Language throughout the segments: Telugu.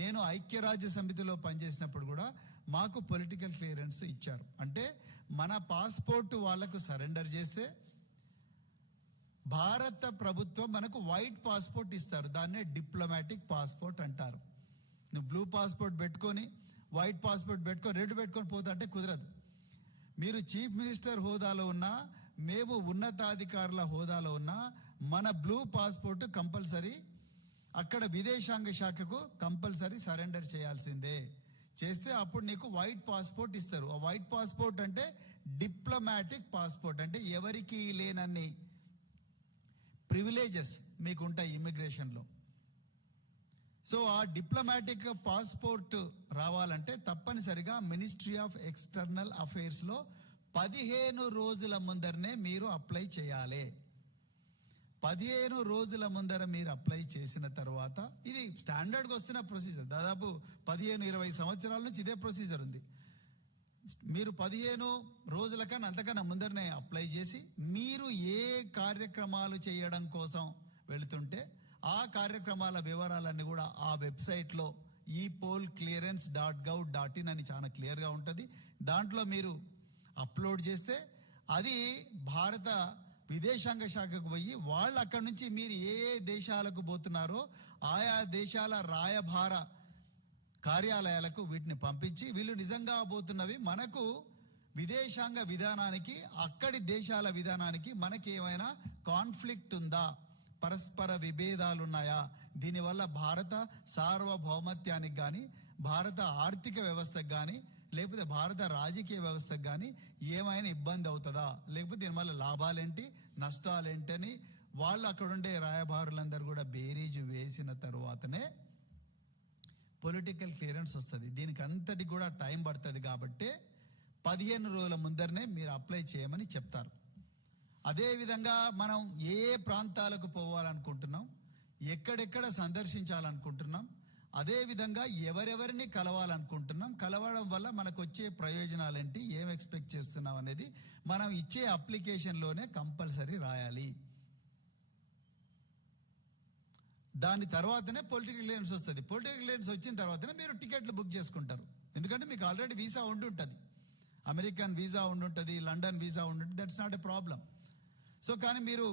నేను ఐక్యరాజ్య సమితిలో పనిచేసినప్పుడు కూడా మాకు పొలిటికల్ క్లియరెన్స్ ఇచ్చారు. అంటే మన పాస్పోర్ట్ వాళ్లకు సరెండర్ చేస్తే భారత ప్రభుత్వం మనకు వైట్ పాస్పోర్ట్ ఇస్తారు. దాన్నే డిప్లొమాటిక్ పాస్పోర్ట్ అంటారు. నువ్వు బ్లూ పాస్పోర్ట్ పెట్టుకొని వైట్ పాస్పోర్ట్ పెట్టుకొని రెడ్ పెట్టుకొని పోతా అంటే కుదరదు. మీరు చీఫ్ మినిస్టర్ హోదాలో ఉన్నా, మేము ఉన్నతాధికారుల హోదాలో ఉన్నా, మన బ్లూ పాస్పోర్ట్ కంపల్సరీ అక్కడ విదేశాంగ శాఖకు కంపల్సరీ సరెండర్ చేయాల్సిందే. చేస్తే అప్పుడు నీకు వైట్ పాస్పోర్ట్ ఇస్తారు. ఆ వైట్ పాస్పోర్ట్ అంటే డిప్లొమాటిక్ పాస్పోర్ట్. అంటే ఎవరికి లేనన్ని ప్రివిలేజెస్ మీకు ఉంటాయి ఇమిగ్రేషన్లో. సో ఆ డిప్లొమాటిక్ పాస్పోర్ట్ రావాలంటే తప్పనిసరిగా మినిస్ట్రీ ఆఫ్ ఎక్స్టర్నల్ అఫైర్స్లో 15 రోజుల ముందరనే మీరు అప్లై చేయాలి. 15 రోజుల ముందర మీరు అప్లై చేసిన తర్వాత, ఇది స్టాండర్డ్గా వస్తున్న ప్రొసీజర్. దాదాపు 15-20 సంవత్సరాల నుంచి ఇదే ప్రొసీజర్ ఉంది. మీరు 15 రోజుల కన్నా అంతకన్నా ముందరనే అప్లై చేసి మీరు ఏ కార్యక్రమాలు చేయడం కోసం వెళుతుంటే ఆ కార్యక్రమాల వివరాలన్నీ కూడా ఆ వెబ్సైట్లో epolclearance.gov.in అని చాలా క్లియర్గా ఉంటుంది. దాంట్లో మీరు అప్లోడ్ చేస్తే అది భారత విదేశాంగ శాఖకు పోయి వాళ్ళు అక్కడి నుంచి మీరు ఏ దేశాలకు పోతున్నారో ఆయా దేశాల రాయబార కార్యాలయాలకు వీటిని పంపించి వీళ్ళు నిజంగా పోతున్నవి మనకు విదేశాంగ విధానానికి అక్కడి దేశాల విధానానికి మనకి ఏమైనా కాన్ఫ్లిక్ట్ ఉందా, పరస్పర విభేదాలు ఉన్నాయా, దీనివల్ల భారత సార్వభౌమత్యానికి కానీ భారత ఆర్థిక వ్యవస్థకు కానీ లేకపోతే భారత రాజకీయ వ్యవస్థకు కానీ ఏమైనా ఇబ్బంది అవుతుందా, లేకపోతే దీనివల్ల లాభాలేంటి నష్టాలేంటని వాళ్ళు అక్కడుండే రాయబారులందరూ కూడా బేరీజు వేసిన తర్వాతనే పొలిటికల్ క్లియరెన్స్ వస్తుంది. దీనికి అంతటి కూడా టైం పడుతుంది. కాబట్టి 15 రోజుల ముందరనే మీరు అప్లై చేయమని చెప్తారు. అదేవిధంగా మనం ఏ ప్రాంతాలకు పోవాలనుకుంటున్నాం, ఎక్కడెక్కడ సందర్శించాలనుకుంటున్నాం, అదేవిధంగా ఎవరెవరిని కలవాలనుకుంటున్నాం, కలవడం వల్ల మనకు వచ్చే ప్రయోజనాలేంటి, ఏం ఎక్స్పెక్ట్ చేస్తున్నాం అనేది మనం ఇచ్చే అప్లికేషన్లోనే కంపల్సరీ రాయాలి. దాని తర్వాతనే పొలిటికల్ క్లియరెన్స్ వస్తుంది. పొలిటికల్ క్లియరెన్స్ వచ్చిన తర్వాతనే మీరు టికెట్లు బుక్ చేసుకుంటారు. ఎందుకంటే మీకు ఆల్రెడీ వీసా ఉండుంటుంది, అమెరికన్ వీసా ఉండుంటుంది, లండన్ వీసా ఉండుంటుంది. That's not a problem. So కానీ మీరు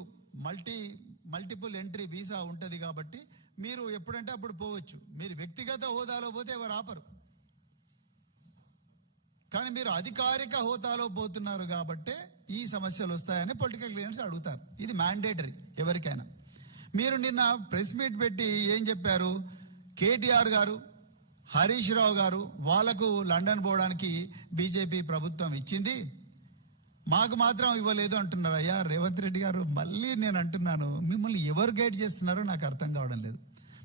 మల్టిపుల్ ఎంట్రీ వీసా ఉంటుంది కాబట్టి మీరు ఎప్పుడంటే అప్పుడు పోవచ్చు. మీరు వ్యక్తిగత హోదాలో పోతే ఎవరు ఆపరు. కానీ మీరు అధికారిక హోదాలో పోతున్నారు కాబట్టి ఈ సమస్యలు వస్తాయని పొలిటికల్ క్లియరెన్స్ అడుగుతారు. ఇది మ్యాండేటరీ ఎవరికైనా. మీరు నిన్న ప్రెస్ మీట్ పెట్టి ఏం చెప్పారు, కేటీఆర్ గారు, హరీష్ రావు గారు వాళ్లకు లండన్ పోవడానికి బీజేపీ ప్రభుత్వం ఇచ్చింది, మాకు మాత్రం ఇవ్వలేదు అంటున్నారు. అయ్యా రేవంత్ రెడ్డి గారు, మళ్ళీ నేను అంటున్నాను, మిమ్మల్ని ఎవరు గైడ్ చేస్తున్నారో నాకు అర్థం కావడం లేదు.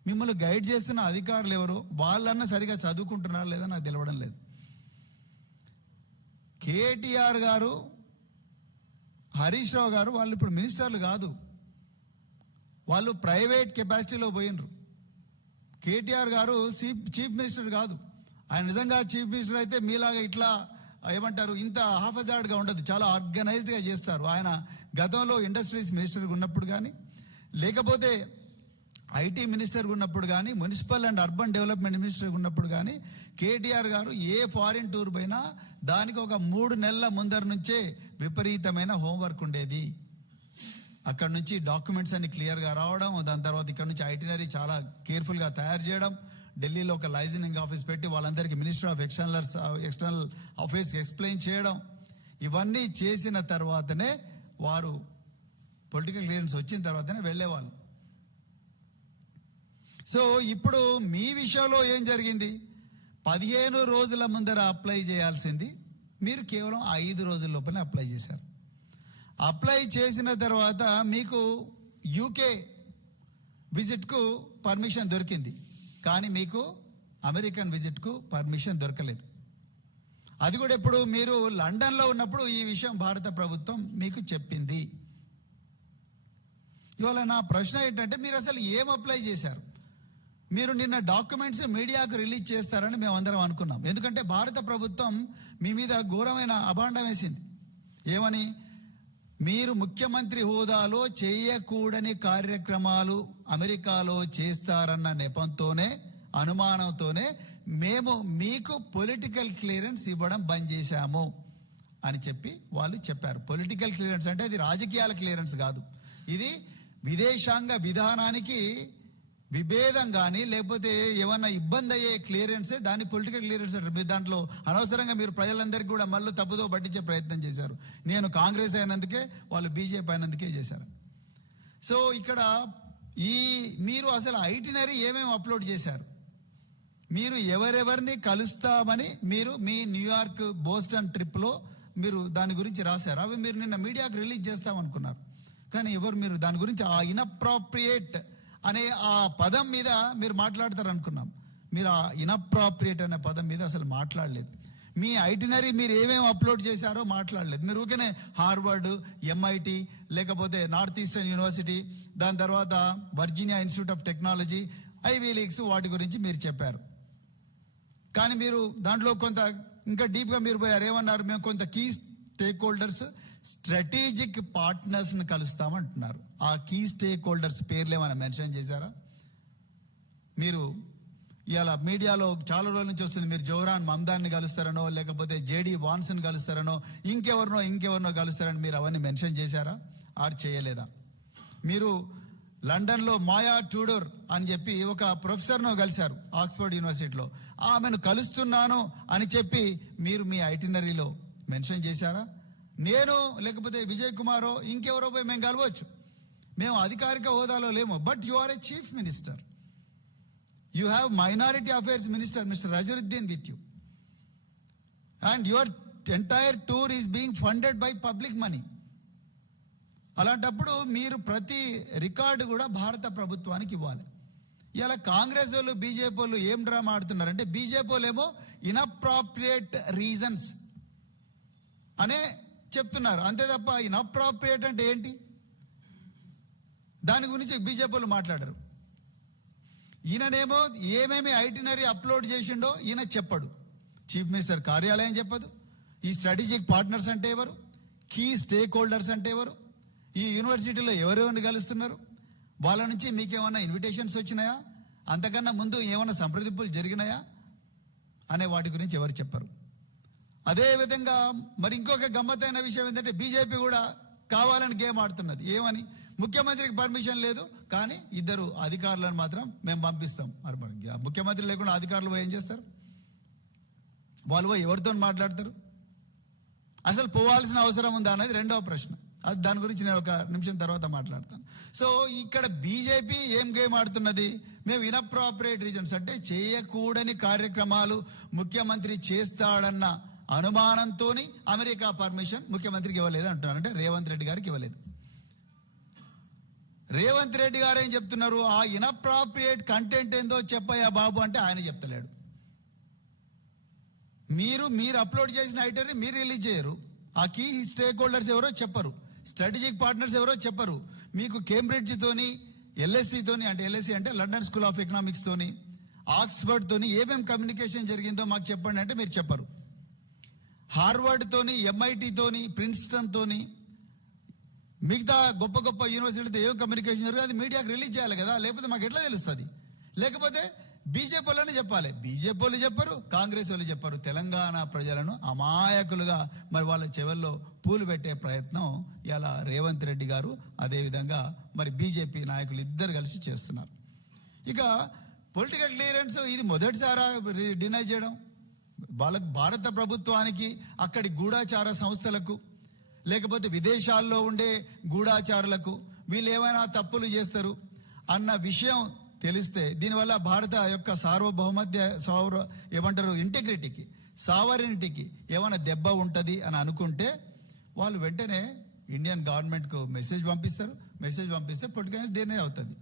మిమ్మల్ని గైడ్ చేస్తున్న అధికారులు ఎవరో వాళ్ళన్నా సరిగా చదువుకుంటున్నారో లేదో నాకు తెలవడం లేదు. కేటీఆర్ గారు, హరీష్ రావు గారు వాళ్ళు ఇప్పుడు మినిస్టర్లు కాదు, వాళ్ళు ప్రైవేట్ కెపాసిటీలో పోయినరు. కేటీఆర్ గారు చీఫ్ మినిస్టర్ కాదు. ఆయన నిజంగా చీఫ్ మినిస్టర్ అయితే మీలాగా ఇట్లా ఏమంటారు ఇంత హాఫజార్డ్గా ఉండదు, చాలా ఆర్గనైజ్డ్గా చేస్తారు. ఆయన గతంలో ఇండస్ట్రీస్ మినిస్టర్గా ఉన్నప్పుడు కానీ, లేకపోతే ఐటీ మినిస్టర్గా ఉన్నప్పుడు కానీ, మున్సిపల్ అండ్ అర్బన్ డెవలప్మెంట్ మినిస్టర్గా ఉన్నప్పుడు కానీ కేటీఆర్ గారు ఏ ఫారిన్ టూర్ పోయినా దానికి ఒక 3 నెలల ముందర నుంచే విపరీతమైన హోంవర్క్ ఉండేది. అక్కడ నుంచి డాక్యుమెంట్స్ అన్ని క్లియర్గా రావడం, దాని తర్వాత ఇక్కడ నుంచి ఐటినరీ చాలా కేర్ఫుల్గా తయారు చేయడం, ఢిల్లీలో ఒక లైజనింగ్ ఆఫీస్ పెట్టి వాళ్ళందరికీ minister of external affairs explain చేయడం, ఇవన్నీ చేసిన తర్వాతనే వారు పొలిటికల్ క్లియరెన్స్ వచ్చిన తర్వాతనే వెళ్ళేవాళ్ళు. సో ఇప్పుడు మీ విషయంలో ఏం జరిగింది, 15 రోజుల ముందర అప్లై చేయాల్సింది మీరు కేవలం 5 రోజుల లోపలే అప్లై చేశారు. అప్లై చేసిన తర్వాత మీకు యూకే విజిట్కు పర్మిషన్ దొరికింది, కానీ మీకు అమెరికన్ విజిట్కు పర్మిషన్ దొరకలేదు. అది కూడా ఎప్పుడు మీరు లండన్లో ఉన్నప్పుడు ఈ విషయం భారత ప్రభుత్వం మీకు చెప్పింది. ఇవాళ నా ప్రశ్న ఏంటంటే, మీరు అసలు ఏం అప్లై చేశారు? మీరు నిన్న డాక్యుమెంట్స్ మీడియాకు రిలీజ్ చేస్తారని మేమందరం అనుకున్నాం. ఎందుకంటే భారత ప్రభుత్వం మీ మీద ఘోరమైన అభాండం వేసింది. ఏమని, మీరు ముఖ్యమంత్రి హోదాలో చేయకూడని కార్యక్రమాలు అమెరికాలో చేస్తారన్న నెపంతోనే అనుమానంతోనే మేము మీకు పొలిటికల్ క్లియరెన్స్ ఇవ్వడం బంద్ చేశాము అని చెప్పి వాళ్ళు చెప్పారు. పొలిటికల్ క్లియరెన్స్ అంటే అది రాజకీయాల క్లియరెన్స్ కాదు, ఇది విదేశాంగ విధానానికి విభేదం కానీ లేకపోతే ఏమన్నా ఇబ్బంది అయ్యే క్లియరెన్సే దాన్ని పొలిటికల్ క్లియరెన్స్ అంటారు. మీరు దాంట్లో అనవసరంగా మీరు ప్రజలందరికీ కూడా మళ్ళీ తప్పుదో పట్టించే ప్రయత్నం చేశారు. నేను కాంగ్రెస్ అయినందుకే, వాళ్ళు బీజేపీ అయినందుకే చేశారు. సో ఇక్కడ మీరు అసలు ఐటినరీ ఏమేమి అప్లోడ్ చేశారు, మీరు ఎవరెవరిని కలుస్తామని మీరు మీ న్యూయార్క్ బోస్టన్ ట్రిప్లో మీరు దాని గురించి రాశారు. అవి మీరు నిన్న మీడియాకు రిలీజ్ చేస్తామనుకున్నారు, కానీ మీరు దాని గురించి ఆ ఇన్అప్రాప్రియేట్ అనే ఆ పదం మీద మీరు మాట్లాడతారు అనుకున్నాం. మీరు ఆ ఇన్అప్రాప్రియేట్ అనే పదం మీద అసలు మాట్లాడలేదు. మీ ఐటినరీ మీరు ఏమేమి అప్లోడ్ చేశారో మాట్లాడలేదు. మీరు ఊరికనే హార్వర్డ్, ఎంఐటి, లేకపోతే నార్త్ ఈస్టర్న్ యూనివర్సిటీ, దాని తర్వాత Virginia institute of technology, ivy leagues, వాటి గురించి మీరు చెప్పారు. కానీ మీరు దాంట్లో కొంత ఇంకా డీప్గా మీరు పోయారు. ఏమన్నారు, మేము కొంత కీ స్టేక్ హోల్డర్స్, స్ట్రాటజిక్ పార్ట్నర్స్ని కలుస్తామంటున్నారు. ఆ కీ స్టేక్ హోల్డర్స్ పేర్లు ఏమైనా మెన్షన్ చేశారా? మీరు ఇలా మీడియాలో చాలా రోజుల నుంచి వస్తుంది, మీరు జోహ్రాన్ మమ్దాన్ని కలుస్తారనో లేకపోతే జేడీ వాన్స్ని కలుస్తారనో ఇంకెవరినో కలుస్తారని మీరు అవన్నీ మెన్షన్ చేశారా? ఆర్ చేయలేదా? మీరు లండన్లో మాయా ట్యూడోర్ అని చెప్పి ఒక ప్రొఫెసర్ను కలిశారు ఆక్స్ఫర్డ్ యూనివర్సిటీలో. ఆమెను కలుస్తున్నాను అని చెప్పి మీరు మీ ఐటినరీలో మెన్షన్ చేశారా? నేను లేకపోతే విజయ్ కుమారో ఇంకెవరో పోయి మేము కలవచ్చు, మేము అధికారిక హోదాలో లేము. But you are a chief minister, you have minority affairs minister mister Azharuddin with you, and your entire tour is being funded by public money. అలాంటప్పుడు మీరు ప్రతి రికార్డు కూడా భారత ప్రభుత్వానికి ఇవ్వాలి. ఇలా కాంగ్రెస్ వాళ్ళు బీజేపీ వాళ్ళు ఏం డ్రామా ఆడుతున్నారంటే, బీజేపీ వాళ్ళు ఏమో ఇన్అప్రాప్రియేట్ రీజన్స్ అనే చెప్తున్నారు, అంతే తప్ప ఇన్అప్రాప్రియేట్ అంటే ఏంటి దాని గురించి బీజేపీ వాళ్ళు మాట్లాడరు. ఈయననేమో ఏమేమి ఐటినరీ అప్లోడ్ చేసిండో ఈయన చెప్పడు, చీఫ్ మినిస్టర్ కార్యాలయం చెప్పదు. ఈ స్ట్రాటజిక్ పార్ట్నర్స్ అంటే ఎవరు, కీ స్టేక్ హోల్డర్స్ అంటే ఎవరు, ఈ యూనివర్సిటీలో ఎవరెవరిని కలుస్తున్నారు, వాళ్ళ నుంచి మీకేమన్నా ఇన్విటేషన్స్ వచ్చినాయా, అంతకన్నా ముందు ఏమైనా సంప్రదింపులు జరిగినాయా అనే వాటి గురించి ఎవరు చెప్పరు. అదేవిధంగా మరి ఇంకొక గమ్మత్తైన విషయం ఏంటంటే, బీజేపీ కూడా కావాలని గేమ్ ఆడుతున్నది. ఏమని, ముఖ్యమంత్రికి పర్మిషన్ లేదు కానీ ఇద్దరు అధికారులను మాత్రం మేము పంపిస్తాం. మరి ముఖ్యమంత్రి లేకుండా అధికారులు ఏం చేస్తారు? వాళ్ళు ఎవరితో మాట్లాడతారు? అసలు పోవాల్సిన అవసరం ఉందా అనేది రెండవ ప్రశ్న. అది దాని గురించి నేను ఒక నిమిషం తర్వాత మాట్లాడతాను. సో ఇక్కడ బీజేపీ ఏం గేమ్ ఆడుతున్నది, మేము ఇన్అప్రాప్రియేట్ రీజన్స్ అంటే చేయకూడని కార్యక్రమాలు ముఖ్యమంత్రి చేస్తాడన్న అనుమానంతో అమెరికా పర్మిషన్ ముఖ్యమంత్రికి ఇవ్వలేదు అంటున్నారు. అంటే రేవంత్ రెడ్డి గారికి ఇవ్వలేదు. రేవంత్ రెడ్డి గారు ఏం చెప్తున్నారు, ఆ ఇన్అప్రాప్రియేట్ కంటెంట్ ఏందో చెప్పయ్యా బాబు అంటే ఆయన చెప్తలేడు. మీరు అప్లోడ్ చేసిన ఐటెంని మీరు రిలీజ్ చేయరు, ఆ కీ స్టేక్ హోల్డర్స్ ఎవరో చెప్పరు, స్ట్రాటజిక్ పార్ట్నర్స్ ఎవరో చెప్పరు. మీకు కేంబ్రిడ్జ్ తోని, ఎల్ఎస్సి తోని, అంటే ఎల్ఎస్సి అంటే లండన్ స్కూల్ ఆఫ్ ఎకనామిక్స్ తోని, ఆక్స్ఫర్డ్ తోని ఏమేమి కమ్యూనికేషన్ జరిగిందో మాకు చెప్పండి అంటే మీరు చెప్పరు. హార్వర్డ్ తోని, ఎంఐటి తోని, ప్రిన్స్టన్ తోని, మిగతా గొప్ప గొప్ప యూనివర్సిటీతో ఏం కమ్యూనికేషన్ జరిగిందో అది మీడియాకి రిలీజ్ చేయాలి కదా, లేకపోతే మాకు ఎట్లా తెలుస్తుంది? లేకపోతే బీజేపీ వాళ్ళని చెప్పాలి. బీజేపీ వాళ్ళు చెప్పరు, కాంగ్రెస్ వాళ్ళు చెప్పరు. తెలంగాణ ప్రజలను అమాయకులుగా మరి వాళ్ళ చెవుల్లో పూలు పెట్టే ప్రయత్నం ఇలా రేవంత్ రెడ్డి గారు, అదేవిధంగా మరి బీజేపీ నాయకులు ఇద్దరు కలిసి చేస్తున్నారు. ఇక పొలిటికల్ క్లియరెన్స్ ఇది మొదటిసారా డినై చేయడం? వాళ్ళకు, భారత ప్రభుత్వానికి, అక్కడి గూఢాచార సంస్థలకు, లేకపోతే విదేశాల్లో ఉండే గూఢాచారులకు వీళ్ళు ఏమైనా తప్పులు చేస్తారు అన్న విషయం తెలిస్తే దీనివల్ల భారత యొక్క ఏమంటారు ఇంటిగ్రిటీకి, సావరినిటీకి ఏమైనా దెబ్బ ఉంటుంది అని అనుకుంటే వాళ్ళు వెంటనే ఇండియన్ గవర్నమెంట్కు మెసేజ్ పంపిస్తే పొలిటికల్ డినై అవుతుంది.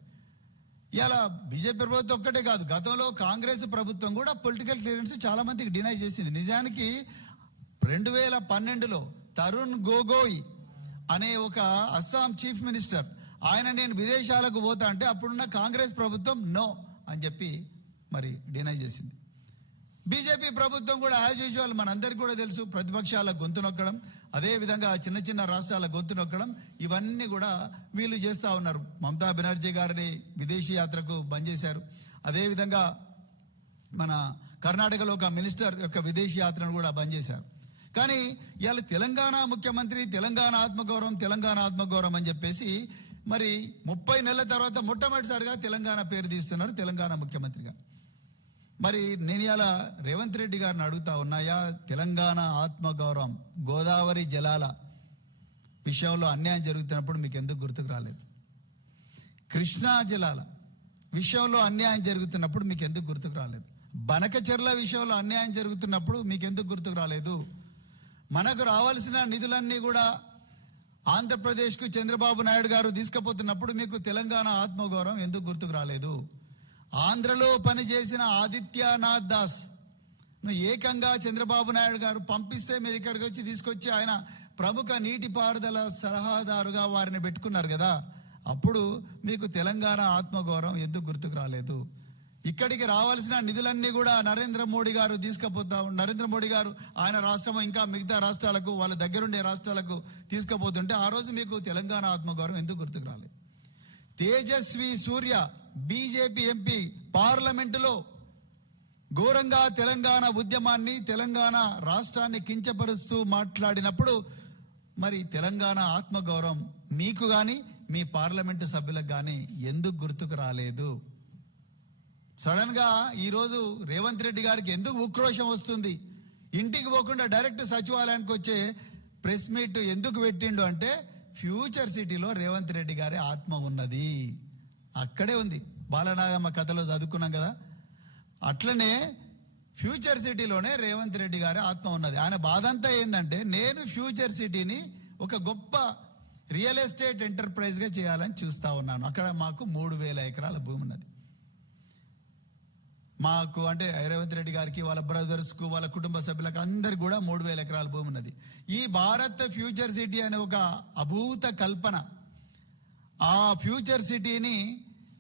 ఇలా బీజేపీ ప్రభుత్వం ఒక్కటే కాదు, గతంలో కాంగ్రెస్ ప్రభుత్వం కూడా పొలిటికల్ క్లియరెన్స్ చాలా మందికి డినై చేసింది. నిజానికి 2012లో తరుణ్ గొగోయ్ అనే ఒక అస్సాం చీఫ్ మినిస్టర్, ఆయన నేను విదేశాలకు పోతా అంటే అప్పుడున్న కాంగ్రెస్ ప్రభుత్వం నో అని చెప్పి మరి డినై చేసింది. బీజేపీ ప్రభుత్వం కూడా యాజ్ యూజువల్ మనందరికీ కూడా తెలుసు, ప్రతిపక్షాల గొంతు నొక్కడం, అదేవిధంగా చిన్న చిన్న రాష్ట్రాల గొంతు నొక్కడం, ఇవన్నీ కూడా వీళ్ళు చేస్తూ ఉన్నారు. మమతా బెనర్జీ గారిని విదేశీ యాత్రకు బంద్ చేశారు. అదేవిధంగా మన కర్ణాటకలో ఒక మినిస్టర్ యొక్క విదేశీ యాత్రను కూడా బంద్ చేశారు. కానీ ఇవాళ తెలంగాణ ముఖ్యమంత్రి తెలంగాణ ఆత్మగౌరవం అని చెప్పేసి మరి 30 నెలల తర్వాత మొట్టమొదటిసారిగా తెలంగాణ పేరు తీస్తున్నారు తెలంగాణ ముఖ్యమంత్రిగా. మరి నేను ఇలా రేవంత్ రెడ్డి గారిని అడుగుతా ఉన్నాయా, తెలంగాణ ఆత్మగౌరవం గోదావరి జలాల విషయంలో అన్యాయం జరుగుతున్నప్పుడు మీకు ఎందుకు గుర్తుకు రాలేదు? కృష్ణా జలాల విషయంలో అన్యాయం జరుగుతున్నప్పుడు మీకు ఎందుకు గుర్తుకు రాలేదు? బనకచెర్ల విషయంలో అన్యాయం జరుగుతున్నప్పుడు మీకు ఎందుకు గుర్తుకు రాలేదు? మనకు రావాల్సిన నిధులన్నీ కూడా ఆంధ్రప్రదేశ్కు చంద్రబాబు నాయుడు గారు తీసుకుపోతున్నప్పుడు మీకు తెలంగాణ ఆత్మగౌరవం ఎందుకు గుర్తుకు రాలేదు? ఆంధ్రలో పనిచేసిన ఆదిత్యనాథ్ దాస్ ఏకంగా చంద్రబాబు నాయుడు గారు పంపిస్తే మీరు ఇక్కడికి వచ్చి తీసుకొచ్చి ఆయన ప్రముఖ నీటిపారుదల సలహాదారుగా వారిని పెట్టుకున్నారు కదా, అప్పుడు మీకు తెలంగాణ ఆత్మగౌరవం ఎందుకు గుర్తుకు రాలేదు? ఇక్కడికి రావాల్సిన నిధులన్నీ కూడా నరేంద్ర మోడీ గారు నరేంద్ర మోడీ గారు ఆయన రాష్ట్రం ఇంకా మిగతా రాష్ట్రాలకు వాళ్ళ దగ్గరుండే రాష్ట్రాలకు తీసుకుపోతుంటే ఆ రోజు మీకు తెలంగాణ ఆత్మగౌరవం ఎందుకు గుర్తుకు రాలేదు? తేజస్వి సూర్య బీజేపీ ఎంపీ పార్లమెంటులో ఘోరంగా తెలంగాణ ఉద్యమాన్ని తెలంగాణ రాష్ట్రాన్ని కించపరుస్తూ మాట్లాడినప్పుడు మరి తెలంగాణ ఆత్మగౌరవం మీకు గాని మీ పార్లమెంటు సభ్యులకు గాని ఎందుకు గుర్తుకు రాలేదు? సడన్ గా ఈరోజు రేవంత్ రెడ్డి గారికి ఎందుకు ఉక్రోషం వస్తుంది? ఇంటికి పోకుండా డైరెక్ట్ సచివాలయానికి వచ్చే ప్రెస్ మీట్ ఎందుకు పెట్టిండు అంటే ఫ్యూచర్ సిటీలో రేవంత్ రెడ్డి గారి ఆత్మ ఉన్నది, అక్కడే ఉంది. బాలనాగమ్మ కథలో చదువుకున్నాం కదా, అట్లనే ఫ్యూచర్ సిటీలోనే రేవంత్ రెడ్డి గారి ఆత్మ ఉన్నది. ఆయన బాధ అంతా ఏంటంటే నేను ఫ్యూచర్ సిటీని ఒక గొప్ప రియల్ ఎస్టేట్ ఎంటర్ప్రైజ్ గా చేయాలని చూస్తా ఉన్నాను. అక్కడ మాకు 3,000 ఎకరాల భూమి ఉన్నది. మాకు అంటే రేవంత్ రెడ్డి గారికి వాళ్ళ బ్రదర్స్ కు వాళ్ళ కుటుంబ సభ్యులకు అందరికి కూడా 3,000 ఎకరాల భూమి ఉన్నది. ఈ భారత్ ఫ్యూచర్ సిటీ అనే ఒక అభూత కల్పన, ఆ ఫ్యూచర్ సిటీని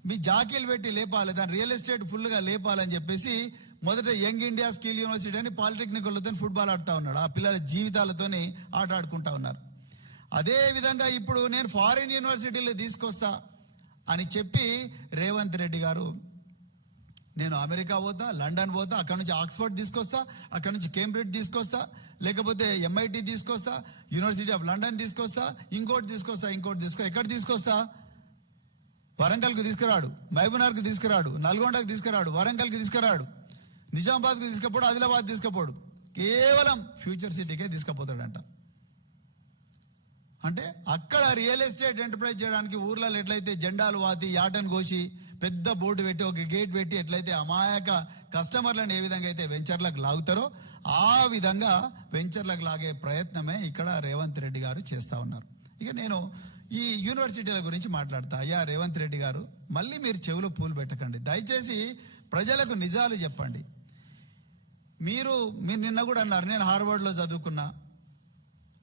మీ జాకీలు పెట్టి లేపాలి, దాని రియల్ ఎస్టేట్ ఫుల్ గా లేపాలని చెప్పేసి మొదట యంగ్ ఇండియా స్కిల్ యూనివర్సిటీ అని పాలిటెక్నికల్తో ఫుట్బాల్ ఆడుతూ ఉన్నాడు. ఆ పిల్లల జీవితాలతోని ఆట ఆడుకుంటా ఉన్నారు. అదే విధంగా ఇప్పుడు నేను ఫారిన్ యూనివర్సిటీలు తీసుకొస్తా అని చెప్పి రేవంత్ రెడ్డి గారు నేను అమెరికా పోతా, లండన్ పోతా, అక్కడ నుంచి ఆక్స్ఫర్డ్ తీసుకొస్తా, అక్కడ నుంచి కేంబ్రిడ్జ్ తీసుకొస్తా, లేకపోతే MIT తీసుకొస్తా, యూనివర్సిటీ ఆఫ్ లండన్ తీసుకొస్తా, ఇంకోటి తీసుకొస్తా. ఎక్కడ తీసుకొస్తా? వరంగల్కి తీసుకురాడు, మహబూబ్నగర్కి తీసుకురాడు, నల్గొండకు తీసుకురాడు, వరంగల్కి తీసుకురాడు, నిజామాబాద్కి తీసుకుపోడు, ఆదిలాబాద్ తీసుకుపోడు, కేవలం ఫ్యూచర్ సిటీకే తీసుకుపోతాడంట. అంటే అక్కడ రియల్ ఎస్టేట్ ఎంటర్ప్రైజ్ చేయడానికి ఊర్లలో ఎట్లయితే జెండాలు వాతి యాటను కోసి పెద్ద బోర్డు పెట్టి ఒక గేట్ పెట్టి ఎట్లయితే అమాయక కస్టమర్లను ఏ విధంగా అయితే వెంచర్లకు లాగుతారో ఆ విధంగా వెంచర్లకు లాగే ప్రయత్నమే ఇక్కడ రేవంత్ రెడ్డి గారు చేస్తా ఉన్నారు. ఇక నేను ఈ యూనివర్సిటీల గురించి మాట్లాడతా. అయ్యా రేవంత్ రెడ్డి గారు, మళ్ళీ మీరు చెవిలో పూలు పెట్టకండి, దయచేసి ప్రజలకు నిజాలు చెప్పండి. మీరు నిన్న కూడా అన్నారు నేను హార్వర్డ్లో చదువుకున్నా,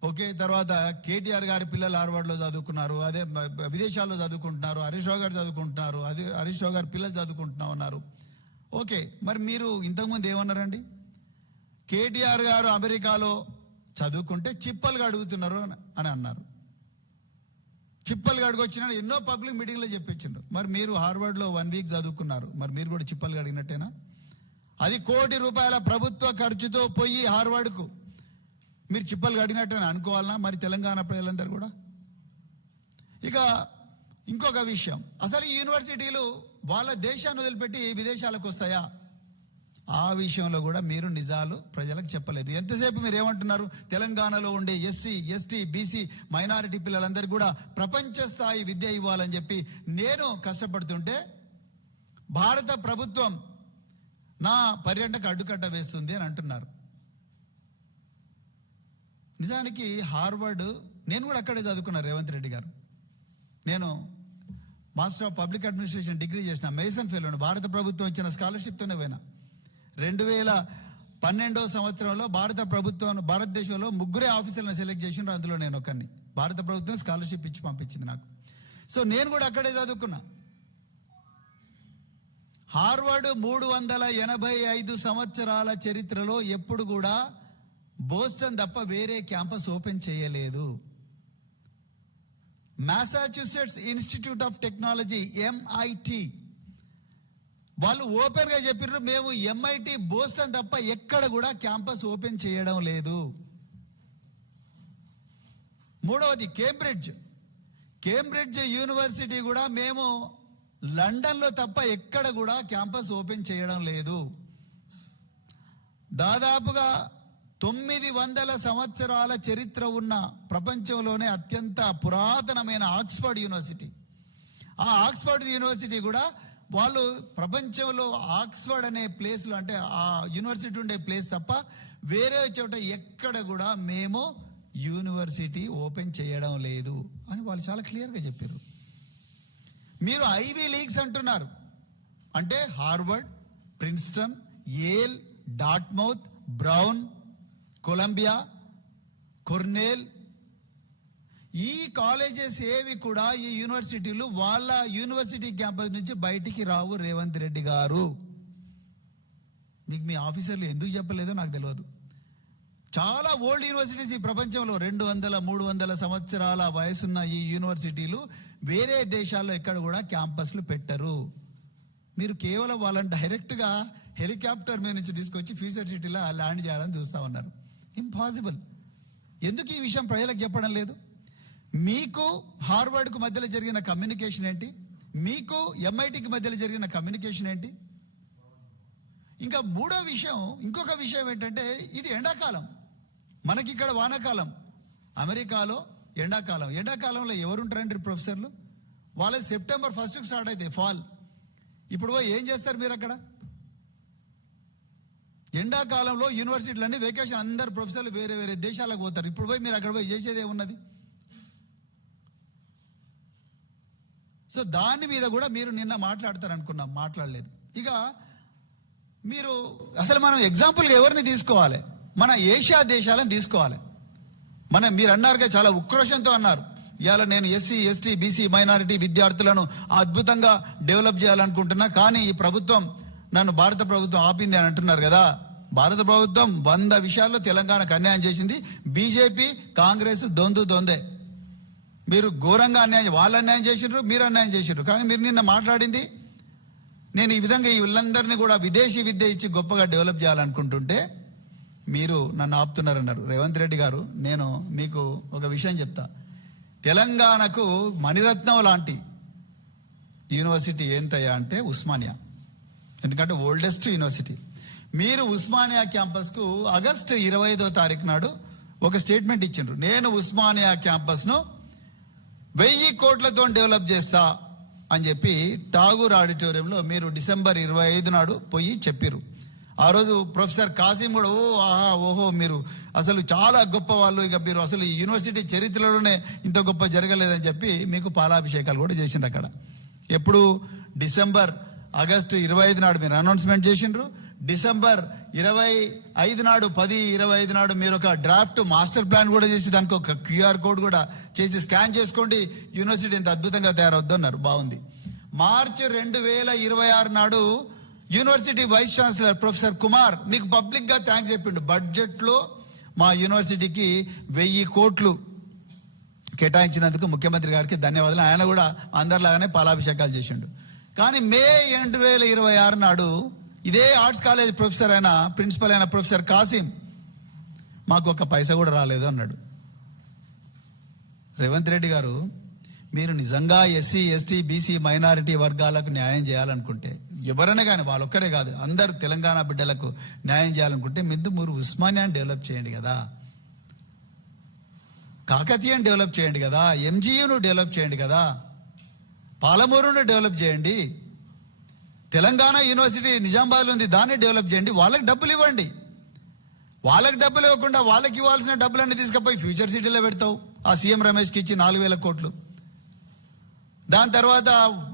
ఓకే, తర్వాత కేటీఆర్ గారి పిల్లలు హార్వర్డ్లో చదువుకున్నారు, అదే విదేశాల్లో చదువుకుంటున్నారు, హరీష్ రావు గారు చదువుకుంటున్నారు, అదే హరీష్ రావు గారి పిల్లలు చదువుకుంటున్నా ఉన్నారు. ఓకే, మరి మీరు ఇంతకుముందు ఏమన్నారండి? కేటీఆర్ గారు అమెరికాలో చదువుకుంటే చిప్పలుగా అడుగుతున్నారు అని అన్నారు. చిప్పలుగా అడుగొచ్చినా ఎన్నో పబ్లిక్ మీటింగ్లో చెప్పించారు. మరి మీరు హార్వర్డ్లో 1 వీక్ చదువుకున్నారు, మరి మీరు కూడా చిప్పలుగా అడిగినట్టేనా? అది ₹1 కోటి ప్రభుత్వ ఖర్చుతో పోయి హార్వర్డ్కు మీరు చిప్పలు అడిగినట్టు అనుకోవాలనా మరి తెలంగాణ ప్రజలందరూ కూడా? ఇక ఇంకొక విషయం, అసలు ఈ యూనివర్సిటీలు వాళ్ళ దేశాన్ని వదిలిపెట్టి విదేశాలకు వస్తాయా? ఆ విషయంలో కూడా మీరు నిజాలు ప్రజలకు చెప్పలేదు. ఎంతసేపు మీరు ఏమంటున్నారు? తెలంగాణలో ఉండే SC, ST, BC మైనారిటీ పిల్లలందరికీ కూడా ప్రపంచ స్థాయి విద్య ఇవ్వాలని చెప్పి నేను కష్టపడుతుంటే భారత ప్రభుత్వం నా పర్యటనకు అడ్డుకట్ట వేస్తుంది అని అంటున్నారు. నిజానికి హార్వర్డ్ నేను కూడా అక్కడే చదువుకున్నా. రేవంత్ రెడ్డి గారు, నేను master of public administration degree చేసిన, మేసన్ ఫెలోను, భారత ప్రభుత్వం ఇచ్చిన స్కాలర్షిప్తోనే పోయినా. 2012 సంవత్సరంలో భారతదేశంలో 3 ఆఫీసర్లను సెలెక్ట్ చేసిండ్రు, అందులో నేను ఒకరిని. భారత ప్రభుత్వం స్కాలర్షిప్ ఇచ్చి పంపించింది నాకు. సో నేను కూడా అక్కడే చదువుకున్నా. హార్వర్డ్ 385 సంవత్సరాల చరిత్రలో ఎప్పుడు కూడా బోస్టన్ తప్ప వేరే క్యాంపస్ ఓపెన్ చేయలేదు. మాసాచ్యూసెట్స్ ఇన్స్టిట్యూట్ ఆఫ్ టెక్నాలజీ MIT వాళ్ళు ఓపెన్ గా చెప్పారు, మేము MIT బోస్టన్ తప్ప ఎక్కడ కూడా క్యాంపస్ ఓపెన్ చేయడం లేదు. మూడవది కేంబ్రిడ్జ్ యూనివర్సిటీ కూడా మేము లండన్లో తప్ప ఎక్కడ కూడా క్యాంపస్ ఓపెన్ చేయడం లేదు. దాదాపుగా 900 సంవత్సరాల చరిత్ర ఉన్న ప్రపంచంలోనే అత్యంత పురాతనమైన ఆక్స్ఫర్డ్ యూనివర్సిటీ, ఆ ఆక్స్ఫర్డ్ యూనివర్సిటీ కూడా వాళ్ళు ప్రపంచంలో ఆక్స్ఫర్డ్ అనే ప్లేస్లో, అంటే ఆ యూనివర్సిటీ ఉండే ప్లేస్ తప్ప వేరే చోట ఎక్కడ కూడా మేము యూనివర్సిటీ ఓపెన్ చేయడం లేదు అని వాళ్ళు చాలా క్లియర్గా చెప్పారు. మీరు ఐవీ లీగ్స్ అంటున్నారు, అంటే Harvard, Princeton, Yale, Dartmouth, Brown, Columbia, Cornell, ఈ కాలేజెస్ ఏవి కూడా, ఈ యూనివర్సిటీలు వాళ్ళ యూనివర్సిటీ క్యాంపస్ నుంచి బయటికి రావు. రేవంత్ రెడ్డి గారు, మీకు మీ ఆఫీసర్లు ఎందుకు చెప్పలేదో నాకు తెలియదు. చాలా ఓల్డ్ యూనివర్సిటీస్ ఈ ప్రపంచంలో 200-300 సంవత్సరాల వయసున్న ఈ యూనివర్సిటీలు వేరే దేశాల్లో ఎక్కడ కూడా క్యాంపస్లు పెట్టరు. మీరు కేవలం వాళ్ళని డైరెక్ట్గా హెలికాప్టర్ మీద నుంచి తీసుకొచ్చి ఫ్యూచర్ సిటీలో ల్యాండ్ చేయాలని చూస్తా ఉన్నారు. ఇంపాసిబుల్. ఎందుకు ఈ విషయం ప్రజలకు చెప్పడం లేదు? మీకు హార్వర్డ్కు మధ్యలో జరిగిన కమ్యూనికేషన్ ఏంటి? మీకు MITకి మధ్యలో జరిగిన కమ్యూనికేషన్ ఏంటి? ఇంకా ఇంకొక విషయం ఏంటంటే, ఇది ఎండాకాలం, మనకి ఇక్కడ వానాకాలం, అమెరికాలో ఎండాకాలంలో ఎవరుంటారండి ప్రొఫెసర్లు? వాళ్ళది సెప్టెంబర్ 1st స్టార్ట్ అయితే ఫాల్. ఇప్పుడు పోయి ఏం చేస్తారు మీరు అక్కడ? ఎండాకాలంలో యూనివర్సిటీలన్నీ వెకేషన్, అందరు ప్రొఫెసర్లు వేరే వేరే దేశాలకు పోతారు. ఇప్పుడు పోయి మీరు అక్కడ పోయి చేసేది ఏమున్నది? సో దాని మీద కూడా మీరు నిన్న మాట్లాడతారనుకున్నాం, మాట్లాడలేదు. ఇక మీరు అసలు మనం ఎగ్జాంపుల్గా ఎవరిని తీసుకోవాలి? మన ఏషియా దేశాలను తీసుకోవాలి. మీరు అన్నారుగా, చాలా ఉక్రోషంతో అన్నారు, ఇవాళ నేను SC, ST, BC మైనారిటీ విద్యార్థులను అద్భుతంగా డెవలప్ చేయాలనుకుంటున్నా, కానీ ఈ ప్రభుత్వం నన్ను, భారత ప్రభుత్వం ఆపింది అని అంటున్నారు కదా. భారత ప్రభుత్వం 100 విషయాల్లో తెలంగాణకు అన్యాయం చేసింది. బీజేపీ, కాంగ్రెస్ దొందే. మీరు ఘోరంగా వాళ్ళు అన్యాయం చేసిర్రు, మీరు అన్యాయం చేసిర్రు. కానీ మీరు నిన్న మాట్లాడింది, నేను ఈ విధంగా ఈ వీళ్ళందరినీ కూడా విదేశీ విద్య ఇచ్చి గొప్పగా డెవలప్ చేయాలనుకుంటుంటే మీరు నన్ను ఆపుతున్నారన్నారు. రేవంత్ రెడ్డి గారు, నేను మీకు ఒక విషయం చెప్తా. తెలంగాణకు మణిరత్నం లాంటి యూనివర్సిటీ ఏంటయ్యా అంటే ఉస్మానియా. ఎందుకంటే ఓల్డెస్ట్ యూనివర్సిటీ. మీరు ఉస్మానియా క్యాంపస్కు ఆగస్టు 25వ తారీఖు నాడు ఒక స్టేట్మెంట్ ఇచ్చిండ్రు. నేను ఉస్మానియా క్యాంపస్ను 1000 కోట్లతో డెవలప్ చేస్తా అని చెప్పి ఠాగూర్ ఆడిటోరియంలో మీరు డిసెంబర్ 25 నాడు పోయి చెప్పిర్రు. ఆ రోజు ప్రొఫెసర్ కాసిం కూడా ఓహో మీరు అసలు చాలా గొప్ప వాళ్ళు, ఇక మీరు అసలు ఈ యూనివర్సిటీ చరిత్రలోనే ఇంత గొప్ప జరగలేదని చెప్పి మీకు పాలాభిషేకాలు కూడా చేసిండ్రు అక్కడ. ఎప్పుడు? ఆగస్టు 25 నాడు మీరు అనౌన్స్మెంట్ చేసిండ్రు. డిసెంబర్ 25 నాడు 10-25 నాడు మీరు ఒక డ్రాఫ్ట్ మాస్టర్ ప్లాన్ కూడా చేసి దానికి ఒక QR కోడ్ కూడా చేసి స్కాన్ చేసుకోండి, యూనివర్సిటీ ఇంత అద్భుతంగా తయారవుద్దు అన్నారు. బాగుంది. మార్చి 2026 నాడు university vice chancellor professor Kumar మీకు పబ్లిక్ గా థ్యాంక్స్ చెప్పిండు. బడ్జెట్ లో మా యూనివర్సిటీకి 1000 కోట్లు కేటాయించినందుకు ముఖ్యమంత్రి గారికి ధన్యవాదాలు. ఆయన కూడా అందరిలాగానే పాలాభిషేకాలు చేసిండు. కానీ మే 2026 నాడు ఇదే ఆర్ట్స్ కాలేజ్ ప్రొఫెసర్ అయిన, ప్రిన్సిపల్ అయిన ప్రొఫెసర్ కాసిం మాకు ఒక పైసా కూడా రాలేదు అన్నాడు. రేవంత్ రెడ్డి గారు, మీరు నిజంగా SC, ST, BC మైనారిటీ వర్గాలకు న్యాయం చేయాలనుకుంటే, ఎవరైనా కానీ వాళ్ళొక్కరే కాదు అందరు తెలంగాణ బిడ్డలకు న్యాయం చేయాలనుకుంటే మీరు ఉస్మానియాని డెవలప్ చేయండి కదా, కాకతీయని డెవలప్ చేయండి కదా, MGUను డెవలప్ చేయండి కదా, పాలమూరును డెవలప్ చేయండి, తెలంగాణ యూనివర్సిటీ నిజామాబాద్లో ఉంది దాన్ని డెవలప్ చేయండి. వాళ్ళకి డబ్బులు ఇవ్వండి. వాళ్ళకి డబ్బులు ఇవ్వకుండా వాళ్ళకి ఇవ్వాల్సిన డబ్బులన్నీ తీసుకుపోయి ఫ్యూచర్ సిటీలో పెడతావు. ఆ సీఎం రమేష్కి ఇచ్చి 4000 కోట్లు. దాని తర్వాత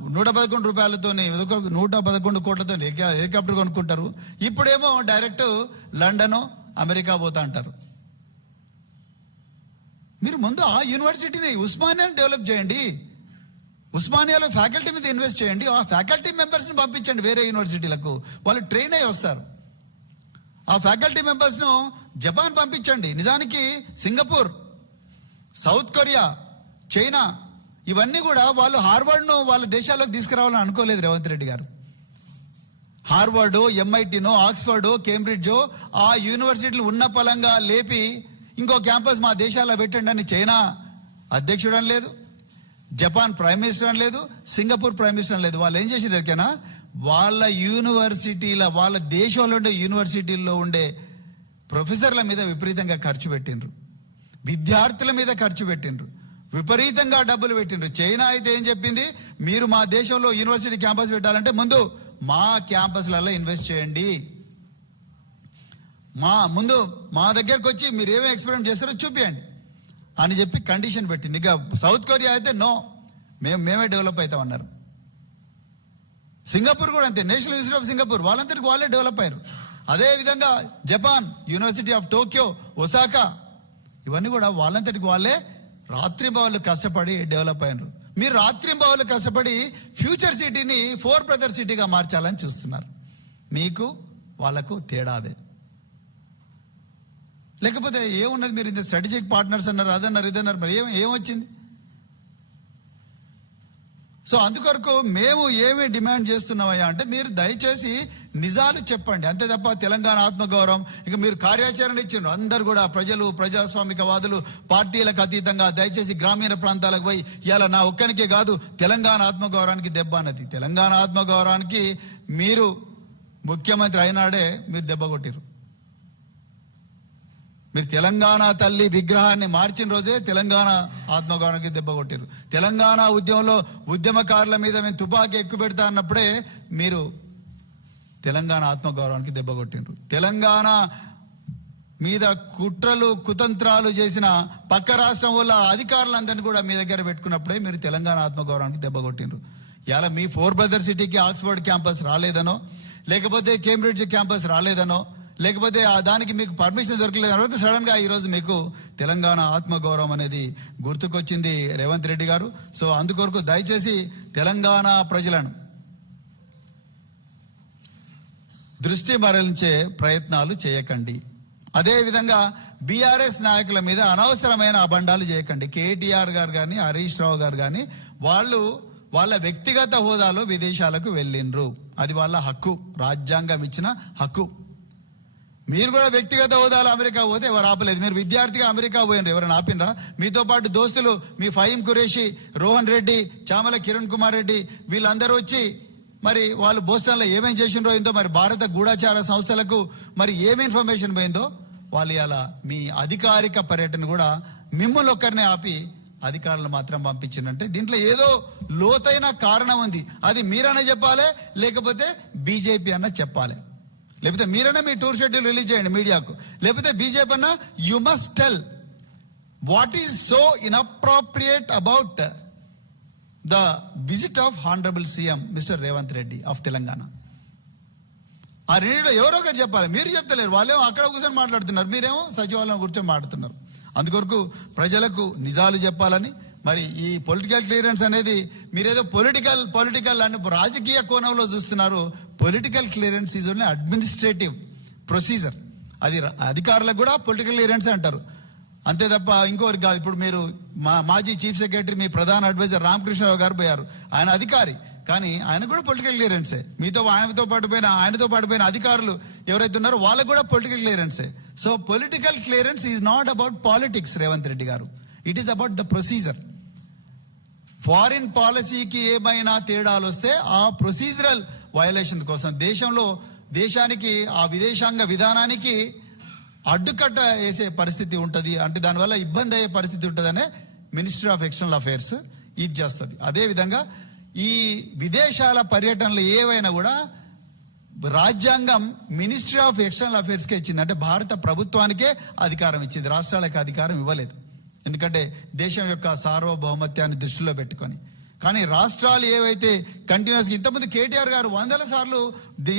111 రూపాయలతో 111 కోట్లతో హెలికాప్టర్ కొనుక్కుంటారు. ఇప్పుడేమో డైరెక్ట్ లండన్, అమెరికా పోతా అంటారు. మీరు ముందు ఆ యూనివర్సిటీని ఉస్మానియాని డెవలప్ చేయండి. ఉస్మానియాలో ఫ్యాకల్టీ మీద ఇన్వెస్ట్ చేయండి. ఆ ఫ్యాకల్టీ మెంబర్స్ని పంపించండి వేరే యూనివర్సిటీలకు, వాళ్ళు ట్రైన్ అయ్యి వస్తారు. ఆ ఫ్యాకల్టీ మెంబర్స్ను జపాన్ పంపించండి. నిజానికి సింగపూర్, సౌత్ కొరియా, చైనా ఇవన్నీ కూడా వాళ్ళు హార్వర్డ్ను వాళ్ళ దేశాల్లోకి తీసుకురావాలని అనుకోలేదు రేవంత్ రెడ్డి గారు. హార్వర్డ్, ఎంఐటీనో, ఆక్స్ఫర్డ్, కేంబ్రిడ్జో ఆ యూనివర్సిటీలు ఉన్న పలంగా లేపి ఇంకో క్యాంపస్ మా దేశాల్లో పెట్టండి అని చైనా అధ్యక్షుడు అని లేదు, జపాన్ ప్రైమ్ మినిస్టర్ అని లేదు, సింగపూర్ ప్రైమ్ మినిస్టర్ అని లేదు. వాళ్ళు ఏం చేసిన ఎరికైనా వాళ్ళ యూనివర్సిటీల, వాళ్ళ దేశంలో ఉండే యూనివర్సిటీల్లో ఉండే ప్రొఫెసర్ల మీద విపరీతంగా ఖర్చు పెట్టిండ్రు, విద్యార్థుల మీద ఖర్చు పెట్టిండ్రు, విపరీతంగా డబ్బులు పెట్టిండ్రు. చైనా అయితే ఏం చెప్పింది, మీరు మా దేశంలో యూనివర్సిటీ క్యాంపస్ పెట్టాలంటే ముందు మా క్యాంపస్లలో ఇన్వెస్ట్ చేయండి, మా దగ్గరకు వచ్చి మీరు ఏమేమి ఎక్స్పెరిమెంట్ చేస్తారో చూపియండి అని చెప్పి కండిషన్ పెట్టింది. ఇక సౌత్ కొరియా అయితే నో, మేమే డెవలప్ అవుతామన్నారు. సింగపూర్ కూడా అంతే, నేషనల్ ఇన్స్టిట్యూట్ ఆఫ్ సింగపూర్ వాళ్ళందరికీ వాళ్ళే డెవలప్ అయ్యారు. అదేవిధంగా Japan, university of Tokyo, Osaka, ఇవన్నీ కూడా వాళ్ళంతటికి వాళ్ళే రాత్రింబవళ్ళు కష్టపడి డెవలప్ అయినారు. మీరు రాత్రింబవళ్ళు కష్టపడి ఫ్యూచర్ సిటీని 4 బ్రదర్ సిటీగా మార్చాలని చూస్తున్నారు. మీకు వాళ్ళకు తేడా అదే. లేకపోతే ఏమున్నది, మీరు ఇంత స్ట్రాటజిక్ పార్ట్నర్స్ అన్నారు, అదన్నారు, ఇదన్నారు, మరి ఏమొచ్చింది? సో అందుకొరకు మేము ఏమి డిమాండ్ చేస్తున్నామయ్యా అంటే మీరు దయచేసి నిజాలు చెప్పండి, అంతే తప్ప తెలంగాణ ఆత్మగౌరవం ఇక మీరు కార్యాచరణ ఇచ్చిండ్రు. అందరు కూడా ప్రజలు, ప్రజాస్వామికవాదులు, పార్టీలకు అతీతంగా దయచేసి గ్రామీణ ప్రాంతాలకు పోయి ఇవాళ నా ఒక్కనికే కాదు తెలంగాణ ఆత్మగౌరవానికి దెబ్బ అన్నది. తెలంగాణ ఆత్మగౌరవానికి మీరు ముఖ్యమంత్రి అయినాడే మీరు దెబ్బ కొట్టిరు. మీరు తెలంగాణ తల్లి విగ్రహాన్ని మార్చిన రోజే తెలంగాణ ఆత్మగౌరవానికి దెబ్బ కొట్టారు. తెలంగాణ ఉద్యమంలో ఉద్యమకారుల మీద మేము తుపాకీ ఎక్కువ పెడతా అన్నప్పుడే మీరు తెలంగాణ ఆత్మగౌరవానికి దెబ్బ కొట్టిండ్రు. తెలంగాణ మీద కుట్రలు కుతంత్రాలు చేసిన పక్క రాష్ట్రం వల్ల అధికారులందరినీ కూడా మీ దగ్గర పెట్టుకున్నప్పుడే మీరు తెలంగాణ ఆత్మగౌరవానికి దెబ్బ కొట్టిండ్రు. ఇలా మీ 4 బ్రదర్ సిటీకి ఆక్స్ఫర్డ్ క్యాంపస్ రాలేదనో, లేకపోతే కేంబ్రిడ్జ్ క్యాంపస్ రాలేదనో, లేకపోతే దానికి మీకు పర్మిషన్ దొరకలేదు వరకు సడన్ గా ఈరోజు మీకు తెలంగాణ ఆత్మగౌరవం అనేది గుర్తుకొచ్చింది రేవంత్ రెడ్డి గారు. సో అందుకొరకు దయచేసి తెలంగాణ ప్రజలను దృష్టి మరలించే ప్రయత్నాలు చేయకండి. అదేవిధంగా బీఆర్ఎస్ నాయకుల మీద అనవసరమైన అబండాలు చేయకండి. కేటీఆర్ గారు కానీ, హరీష్ రావు గారు కానీ వాళ్ళ వ్యక్తిగత హోదాలో విదేశాలకు వెళ్ళిండ్రు, అది వాళ్ళ హక్కు, రాజ్యాంగం ఇచ్చిన హక్కు. మీరు కూడా వ్యక్తిగత హోదాలో అమెరికా పోతే ఎవరు ఆపలేదు. మీరు విద్యార్థిగా అమెరికా పోయినరు, ఎవరైనా ఆపినరా? మీతో పాటు దోస్తులు మీ ఫహీం ఖురేషి, రోహన్ రెడ్డి, చామల కిరణ్ కుమార్ రెడ్డి వీళ్ళందరూ వచ్చి మరి వాళ్ళు బోస్టన్లో ఏమేం చేసిండ్రో ఏందో, మరి భారత గూఢచార సంస్థలకు మరి ఏమి ఇన్ఫర్మేషన్ పోయిందో వాళ్ళు ఇలా మీ అధికారిక పర్యటన కూడా మిమ్మల్ని ఒక్కరినే ఆపి అధికారులు మాత్రం పంపించిందంటే దీంట్లో ఏదో లోతైన కారణం ఉంది. అది మీరన్నా చెప్పాలి, లేకపోతే బీజేపీ అన్న చెప్పాలి, లేకపోతే మీరైనా మీ టూర్ షెడ్యూల్ రిలీజ్ చేయండి మీడియాకు, లేకపోతే బీజేపీ అన్న you must tell what is so inappropriate about the visit of honourable CM mister Revanth Reddy of Telangana. ఆ రెండింటిలో ఎవరో ఒకటి చెప్పాలి. మీరు చెప్తలేరు, వాళ్ళేమో అక్కడ కూర్చొని మాట్లాడుతున్నారు, మీరేమో సచివాలయం కూర్చొని మాట్లాడుతున్నారు. అందుకొరకు ప్రజలకు నిజాలు చెప్పాలని, మరి ఈ పొలిటికల్ క్లియరెన్స్ అనేది మీరేదో పొలిటికల్ అని రాజకీయ కోణంలో చూస్తున్నారు. Political clearance is only administrative procedure. అది అధికారులకు కూడా పొలిటికల్ క్లియరెన్స్ అంటారు, అంతే తప్ప ఇంకోటి కాదు. ఇప్పుడు మీరు మాజీ చీఫ్ సెక్రటరీ, మీ ప్రధాన అడ్వైజర్ రామకృష్ణరావు గారు పోయారు, ఆయన అధికారి, కానీ ఆయన కూడా పొలిటికల్ క్లియరెన్సే. ఆయనతో పాటు పోయిన అధికారులు ఎవరైతే ఉన్నారో వాళ్ళకు కూడా పొలిటికల్ క్లియరెన్సే. So political clearance is not about politics Revanth Reddy garu, it is about the procedure. Foreign పాలసీకి ఏమైనా తేడాలు వస్తే ఆ ప్రొసీజరల్ వయలేషన్ కోసం దేశానికి ఆ విదేశాంగ విధానానికి అడ్డుకట్ట వేసే పరిస్థితి ఉంటుంది, అంటే దానివల్ల ఇబ్బంది అయ్యే పరిస్థితి ఉంటుందనే మినిస్ట్రీ ఆఫ్ ఎక్స్టర్నల్ అఫైర్స్ ఇది చేస్తుంది. అదేవిధంగా ఈ విదేశాల పర్యటనలు ఏవైనా కూడా రాజ్యాంగం మినిస్ట్రీ ఆఫ్ ఎక్స్టర్నల్ అఫైర్స్కే ఇచ్చింది, అంటే భారత ప్రభుత్వానికే అధికారం ఇచ్చింది, రాష్ట్రాలకు అధికారం ఇవ్వలేదు. ఎందుకంటే దేశం యొక్క సార్వభౌమత్యాన్ని దృష్టిలో పెట్టుకొని. కానీ రాష్ట్రాలు ఏవైతే కంటిన్యూస్గా ఇంతకుముందు కేటీఆర్ గారు 100 సార్లు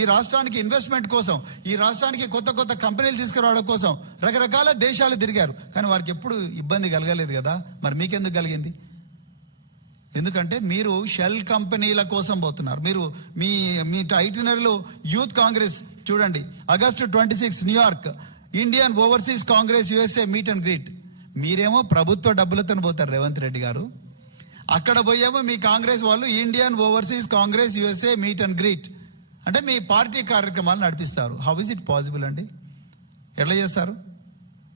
ఈ రాష్ట్రానికి ఇన్వెస్ట్మెంట్ కోసం, ఈ రాష్ట్రానికి కొత్త కంపెనీలు తీసుకురావడం కోసం రకరకాల దేశాలు తిరిగారు, కానీ వారికి ఎప్పుడు ఇబ్బంది కలగలేదు కదా. మరి మీకెందుకు కలిగింది? ఎందుకంటే మీరు షెల్ కంపెనీల కోసం పోతున్నారు. మీరు మీ ఐటినరీలో యూత్ కాంగ్రెస్ చూడండి, August 26 New York, Indian overseas Congress USA meet and greet. మీరేమో ప్రభుత్వ డబ్బులతో పోతారు రేవంత్ రెడ్డి గారు, అక్కడ పోయేమో మీ కాంగ్రెస్ వాళ్ళు Indian overseas Congress USA meet and greet అంటే మీ పార్టీ కార్యక్రమాలు నడిపిస్తారు. హౌ ఇస్ ఇట్ పాసిబుల్ అండి? ఎట్లా చేస్తారు?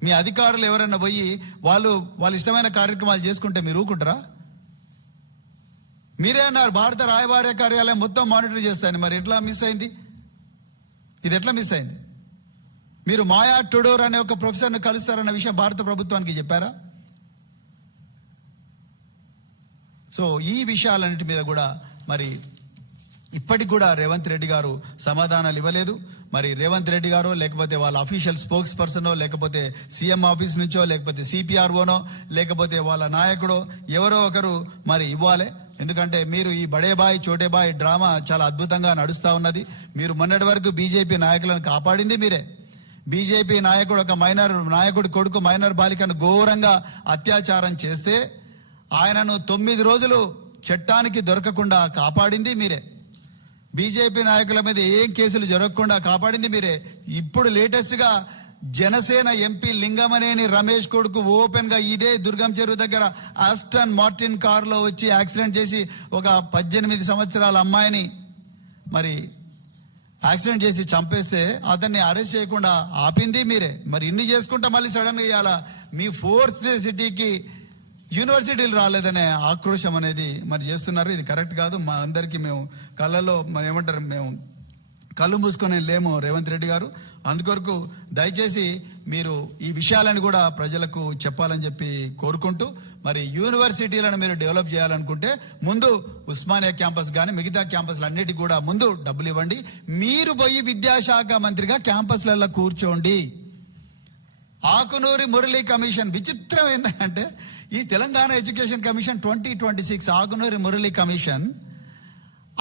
మీ అధికారులు ఎవరైనా పోయి వాళ్ళ ఇష్టమైన కార్యక్రమాలు చేసుకుంటే మీరు ఊరుకుంటారా? మీరే అన్నారు భారత రాయబార కార్యాలయం మొత్తం మానిటర్ చేస్తాను. మరి ఎట్లా మిస్ అయింది? ఇది ఎట్లా మిస్ అయింది? మీరు మాయా టుడోర్ అనే ఒక ప్రొఫెసర్ను కలుస్తారన్న విషయం భారత ప్రభుత్వానికి చెప్పారా? సో ఈ విషయాలన్నిటి మీద కూడా మరి ఇప్పటికి కూడా రేవంత్ రెడ్డి గారు సమాధానాలు ఇవ్వలేదు. మరి రేవంత్ రెడ్డి గారు లేకపోతే వాళ్ళ అఫీషియల్ స్పోక్స్ పర్సనో లేకపోతే సీఎం ఆఫీస్ నుంచో లేకపోతే సిపిఆర్ఓనో లేకపోతే వాళ్ళ నాయకుడో ఎవరో ఒకరు మరి ఇవ్వాలి. ఎందుకంటే మీరు ఈ బడే బాయ్ చోటే బాయ్ డ్రామా చాలా అద్భుతంగా నడుస్తూ ఉన్నది. మీరు మొన్నటి వరకు బీజేపీ నాయకులను కాపాడింది మీరే. బీజేపీ నాయకుడు ఒక మైనర్ నాయకుడి కొడుకు మైనర్ బాలికను ఘోరంగా అత్యాచారం చేస్తే ఆయనను 9 రోజులు చట్టానికి దొరకకుండా కాపాడింది మీరే. బీజేపీ నాయకుల మీద ఏం కేసులు జరగకుండా కాపాడింది మీరే. ఇప్పుడు లేటెస్ట్ గా జనసేన ఎంపీ లింగమనేని రమేష్ కొడుకు ఓపెన్ గా ఇదే దుర్గం చెరువు దగ్గర ఆస్టన్ మార్టిన్ కారులో వచ్చి యాక్సిడెంట్ చేసి ఒక 18 సంవత్సరాల అమ్మాయిని మరి యాక్సిడెంట్ చేసి చంపేస్తే అతన్ని అరెస్ట్ చేయకుండా ఆపింది మీరే. మరి ఇన్ని చేసుకుంటా మళ్ళీ సడన్ గా ఇవాళ మీ ఫోర్త్ సిటీకి యూనివర్సిటీలు రాలేదనే ఆక్రోశం అనేది మరి చేస్తున్నారు. ఇది కరెక్ట్ కాదు. మా అందరికీ మేము కళ్ళలో మరి ఏమంటారు, మేము కళ్ళు మూసుకొని లేము రేవంత్ రెడ్డి గారు. అందుకొరకు దయచేసి మీరు ఈ విషయాలను కూడా ప్రజలకు చెప్పాలని చెప్పి కోరుకుంటూ, మరి యూనివర్సిటీలను మీరు డెవలప్ చేయాలనుకుంటే ముందు ఉస్మానియా క్యాంపస్ కానీ మిగతా క్యాంపస్లు అన్నిటికీ కూడా ముందు డబ్బులు ఇవ్వండి. మీరు పోయి విద్యాశాఖ మంత్రిగా క్యాంపస్లలో కూర్చోండి. ఆకునూరి మురళీ కమిషన్ విచిత్రం ఏంటంటే ఈ Telangana education commission 2026 Akunuri Murali commission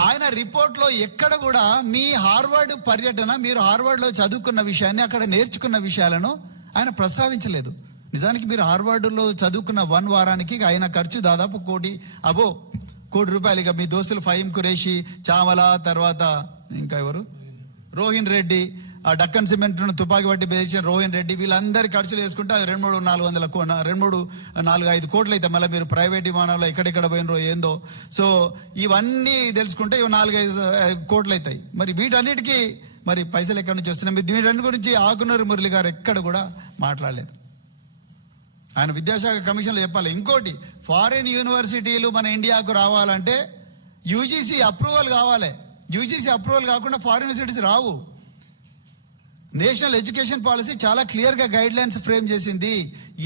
ఆయన రిపోర్ట్ లో ఎక్కడ కూడా మీ హార్వర్డ్ పర్యటన, మీరు హార్వర్డ్ లో చదువుకున్న విషయాన్ని, అక్కడ నేర్చుకున్న విషయాలను ఆయన ప్రస్తావించలేదు. నిజానికి మీరు హార్వర్డ్ లో చదువుకున్న 1 వారానికి ఆయన ఖర్చు దాదాపు కోటి రూపాయలు. ఇక మీ దోస్తులు ఫహీం ఖురేషి, చామల, తర్వాత ఇంకా ఎవరు, రోహిన్ రెడ్డి, ఆ డక్కన్ సిమెంట్ తుపాకి పట్టి బెదిరించిన రోహిన్ రెడ్డి, వీళ్ళందరి ఖర్చులు వేసుకుంటే 2-4-5 కోట్లు అయితే మళ్ళీ మీరు ప్రైవేట్ విమానాల్లో ఎక్కడెక్కడ పోయినరో ఏందో. సో ఇవన్నీ తెలుసుకుంటే 4-5 కోట్లు అవుతాయి. మరి వీటన్నిటికీ మరి పైసలు ఎక్కడి నుంచి వస్తున్నాయి? వీటన్నిటి గురించి ఆకునూరి మురళి గారు ఎక్కడ కూడా మాట్లాడలేదు. ఆయన విద్యాశాఖ కమిషన్లో చెప్పాలి. ఇంకోటి, ఫారిన్ యూనివర్సిటీలు మన ఇండియాకు రావాలంటే యూజీసీ అప్రూవల్ కావాలి. యూజీసీ అప్రూవల్ కాకుండా ఫారిన్ యూనివర్సిటీస్ రావు. నేషనల్ ఎడ్యుకేషన్ పాలసీ చాలా క్లియర్ గా గైడ్ లైన్స్ ఫ్రేమ్ చేసింది.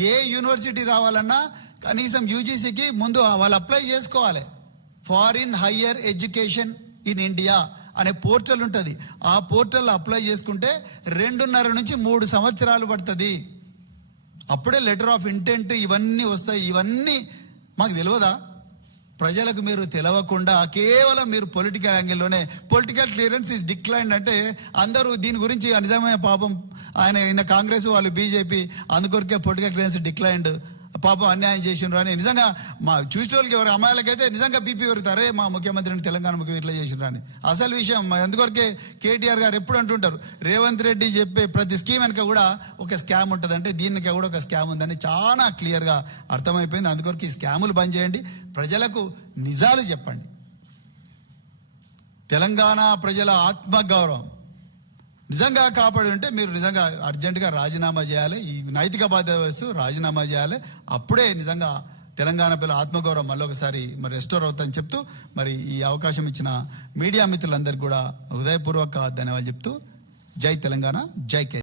ఏ యూనివర్సిటీ రావాలన్నా కనీసం యూజీసీకి ముందు వాళ్ళు అప్లై చేసుకోవాలి. Foreign higher education in India అనే పోర్టల్ ఉంటుంది. ఆ పోర్టల్లో అప్లై చేసుకుంటే 2.5 నుంచి 3 సంవత్సరాలు పడుతుంది. అప్పుడే లెటర్ ఆఫ్ ఇంటెంట్ ఇవన్నీ వస్తాయి. ఇవన్నీ మాకు తెలియదా? ప్రజలకు మీరు తెలవకుండా కేవలం మీరు పొలిటికల్ యాంగిల్లోనే పొలిటికల్ క్లియరెన్స్ ఇస్ డిక్లైన్డ్ అంటే అందరూ దీని గురించి నిజమైన పాపం ఆయన కాంగ్రెస్ వాళ్ళు బీజేపీ అందుకొరకే పొలిటికల్ క్లియరెన్స్ డిక్లైన్డ్, పాపం అన్యాయం చేసిండ్రు అని నిజంగా మా చూసేవాళ్ళకి ఎవరు అమ్మాయిలకైతే నిజంగా బీపీ పెరుగుతారే మా ముఖ్యమంత్రిని తెలంగాణ ముఖ్యమంత్రి ఇట్లా చేసిండ్రు అని. అసలు విషయం అందుకొరకే కేటీఆర్ గారు ఎప్పుడు అంటుంటారు, రేవంత్ రెడ్డి చెప్పే ప్రతి స్కీమ్ వెనక కూడా ఒక స్కామ్ ఉంటుంది. అంటే దీనికి కూడా ఒక స్కామ్ ఉందని చాలా క్లియర్ గా అర్థమైపోయింది. అందుకొరకు ఈ స్కాములు బంద్ చేయండి, ప్రజలకు నిజాలు చెప్పండి. తెలంగాణ ప్రజల ఆత్మగౌరవం నిజంగా కాపాడి ఉంటే మీరు నిజంగా అర్జెంటుగా రాజీనామా చేయాలి. ఈ నైతిక బాధ్యత వస్తూ రాజీనామా చేయాలి. అప్పుడే నిజంగా తెలంగాణ పిల్లల ఆత్మగౌరవం మళ్ళీ ఒకసారి మరి రెస్టోర్ అవుతుందని చెప్తూ, మరి ఈ అవకాశం ఇచ్చిన మీడియా మిత్రులందరికీ కూడా హృదయపూర్వక ధన్యవాదాలు చెప్తూ, జై తెలంగాణ, జై కే.